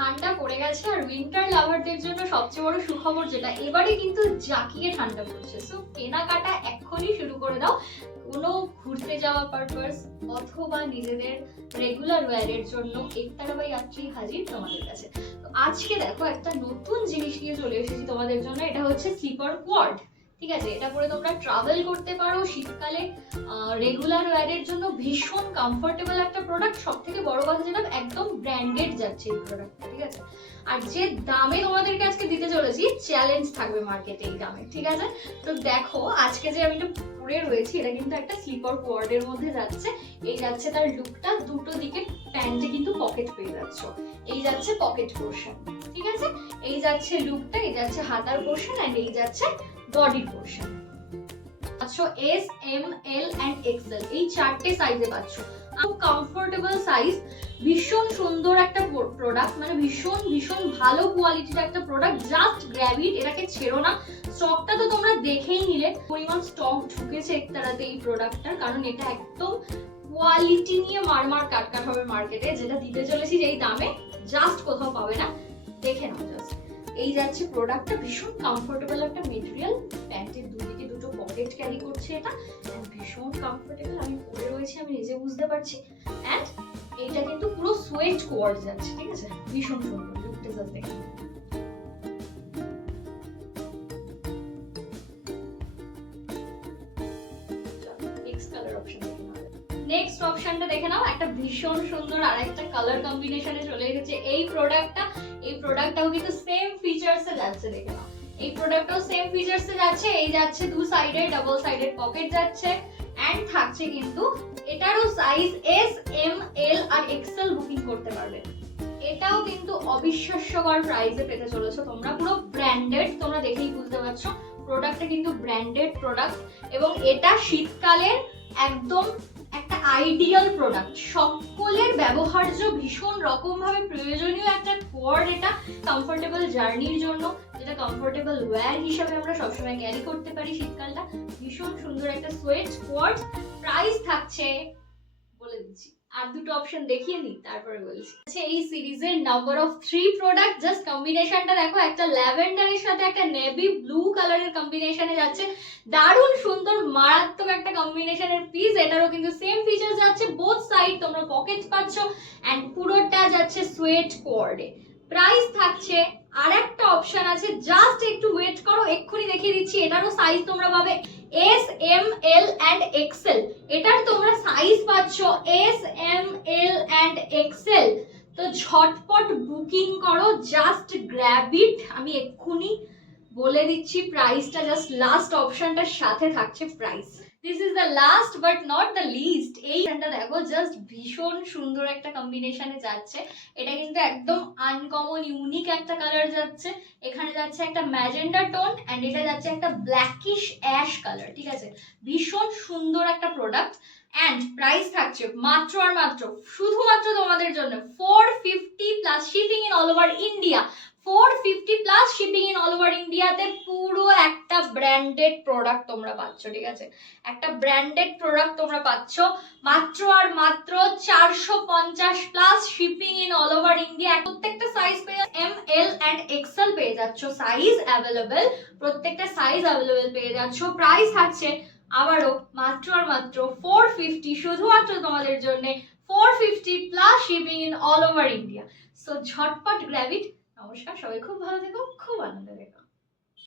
ঠান্ডা পড়ে গেছে আর উইন্টার লাভারদের জন্য সবচেয়ে বড় সুখবর যেটা এবারে কিন্তু জাকিয়ে ঠান্ডা পড়ছে। সো কেনাকাটা এখনই শুরু করে দাও, কোনো ঘুরতে যাওয়া পারপাস অথবা নিজেদের রেগুলার ওয়্যারের জন্য একতারা বাই আত্রি হাজির তোমাদের কাছে। তো আজকে দেখো একটা নতুন জিনিস নিয়ে চলে এসেছি তোমাদের জন্য, এটা হচ্ছে স্লিপার কোয়াড। ঠিক আছে, এটা পরে তোমরা ট্রাভেল করতে পারো শীতকালে, রেগুলার ওয়্যারের জন্য ভীষণ কমফোর্টেবল একটা প্রোডাক্ট। সব থেকে বড় কথা যেটা একদম ব্র্যান্ডেড যাচ্ছে এই প্রোডাক্টটা। ঠিক আছে, আর যে দামে তোমাদেরকে আজকে দিতে চলেছি চ্যালেঞ্জ থাকবে মার্কেটে এই দামে। ঠিক আছে, তো দেখো আজকে যে আমি এটা পরে রয়েছি এটা কিন্তু একটা স্লিপার কোয়ার্ডের মধ্যে যাচ্ছে। এই যাচ্ছে তার লুকটা, দুটো দিকে প্যান্টে কিন্তু পকেট পেয়ে যাচ্ছ, এই যাচ্ছে পকেট পোর্শন। ঠিক আছে, এই যাচ্ছে লুকটা, এই যাচ্ছে হাতার পোর্শন এন্ড এই যাচ্ছে বডি পোর্শন। আচ্ছা, S, M, L and XL এই চারটে সাইজে পাচ্ছ। খুব কমফোর্টেবল সাইজ, ভীষণ সুন্দর একটা প্রোডাক্ট, মানে ভীষণ ভীষণ ভালো কোয়ালিটির একটা প্রোডাক্ট। জাস্ট গ্র্যাব ইট, এটাকে ছেড়ো না। স্টকটা তো তোমরা দেখেই নিলে, পরিমাণ স্টক ঢুকেছে একতারাতে এই প্রোডাক্টটার, কারণ এটা একদম কোয়ালিটি নিয়ে মারমার কাটকাট হবে মার্কেটে। যেটা দিতে চলেছি এই দামে জাস্ট কোথাও পাবে না, দেখে নাও জাস্ট। এই যাচ্ছে প্রোডাক্টটা, ভীষণ কমফোর্টেবল একটা মেটেরিয়াল, প্যান্টের দুদিকে দুটো পকেট ক্যারি করছে এটা, এন্ড ভীষণ কমফোর্টেবল। আমি পরে রয়েছি, আমি নিজে বুঝতে পারছি। এন্ড এটা কিন্তু পুরো সোয়েট কোয়ার্ড যাচ্ছে। ঠিক আছে, ভীষণ সুন্দর লুকটা জাস্ট দেখুন। নেক্সট অপশনটা দেখে নাও, একটা ভীষণ সুন্দর আরেকটা কালার কম্বিনেশনে চলে এসেছে এই প্রোডাক্টটা। এই প্রোডাক্টটাও কিন্তু সেম ফিচারসে যাচ্ছে, দেখে নাও। এই প্রোডাক্টটাও সেম ফিচারসে যাচ্ছে, এই যাচ্ছে দু সাইডে ডাবল সাইডেড পকেট যাচ্ছে এন্ড থাকছে কিন্তু এটারও সাইজ এস, এম, এল আর এক্সেল বুকিং করতে পারবে। এটাও কিন্তু অবিশ্বাস্যকর প্রাইসে পেতে চলেছো তোমরা, পুরো ব্র্যান্ডেড, তোমরা দেখেই বুঝতে পারছো প্রোডাক্টটা কিন্তু ব্র্যান্ডেড প্রোডাক্ট। এবং এটা শীতকালের একদম একটা আইডিয়াল প্রোডাক্ট, সকলের ব্যবহার্য, ভীষণ রকম ভাবে প্রয়োজনীয় একটা কোয়ার্ড এটা কমফোর্টেবল জার্নির জন্য, যেটা কমফোর্টেবল ওয়্যার হিসেবে আমরা সবসময় ক্যারি করতে পারি শীতকালটা। ভীষণ সুন্দর একটা সোয়েট কোয়ার্ড। প্রাইস থাকছে বলে দিচ্ছি, আর দুটো অপশন দেখিয়ে নিই তারপরে বলছি। আচ্ছা, এই সিরিজের নাম্বার অফ 3 প্রোডাক্ট, জাস্ট কম্বিনেশনটা দেখো, একটা ল্যাভেন্ডারের সাথে একটা নেভি ব্লু কালারের কম্বিনেশনে যাচ্ছে। দারুণ সুন্দর মারাত্মক একটা কম্বিনেশনের পিস। এটারও কিন্তু সেম ফিচার যাচ্ছে, বোথ সাইড তোমরা পকেট পাচ্ছ এন্ড পুরোটা যাচ্ছে সোয়েট কোয়ার্ডে। প্রাইস থাকছে, আর একটা অপশন আছে, জাস্ট একটু ওয়েট করো, এক্ষুনি দেখিয়ে দিচ্ছি। এটারও সাইজ তোমরা পাবে S, M, L and XL. এটার তোমরা সাইজ পাচ্ছ S, M, L and XL. তো ঝটপট বুকিং করো, জাস্ট গ্র্যাব ইট। আমি এক্ষুনি বলে দিচ্ছি প্রাইসটা, জাস্ট লাস্ট অপশনটার সাথে থাকছে price. This is the last but not the least. এই গানটা দেখো, জাস্ট ভীষণ সুন্দর একটা কম্বিনেশনে যাচ্ছে। এটা কিন্তু একদম আনকমন ইউনিক একটা কালার যাচ্ছে। এখানে যাচ্ছে একটা ম্যাজেন্ডা টোন এন্ড এটা যাচ্ছে একটা ব্ল্যাকিশ অ্যাশ কালার। ঠিক আছে, ভীষণ সুন্দর একটা প্রোডাক্ট। এন্ড প্রাইস থাকছে মাত্র আর মাত্র শুধুমাত্র তোমাদের জন্য 450 plus shipping in all over India. 450 plus shipping in all over ইন্ডিয়াতে পুরো একটা ব্র্যান্ডেড প্রোডাক্ট তোমরা পাচ্ছ। ঠিক আছে, একটা ব্র্যান্ডেড প্রোডাক্ট তোমরা পাচ্ছ মাত্র আর মাত্র 450 plus shipping in all over India. প্রত্যেকটা সাইজ পেয়ে এম, এল এন্ড এক্সেল পেয়ে যাচ্ছ, সাইজ অ্যাভেলেবেল, প্রত্যেকটা সাইজ অ্যাভেলেবেল পেয়ে যাচ্ছ। প্রাইস থাকছে আবারও মাত্র আর মাত্র 450, শুধুমাত্র তোমাদের জন্য 450 plus shipping in all over India. So ঝটপট গ্র্যাব ইট। নমস্কার, সবাই খুব ভালো থেকো, খুব আনন্দ থেকো।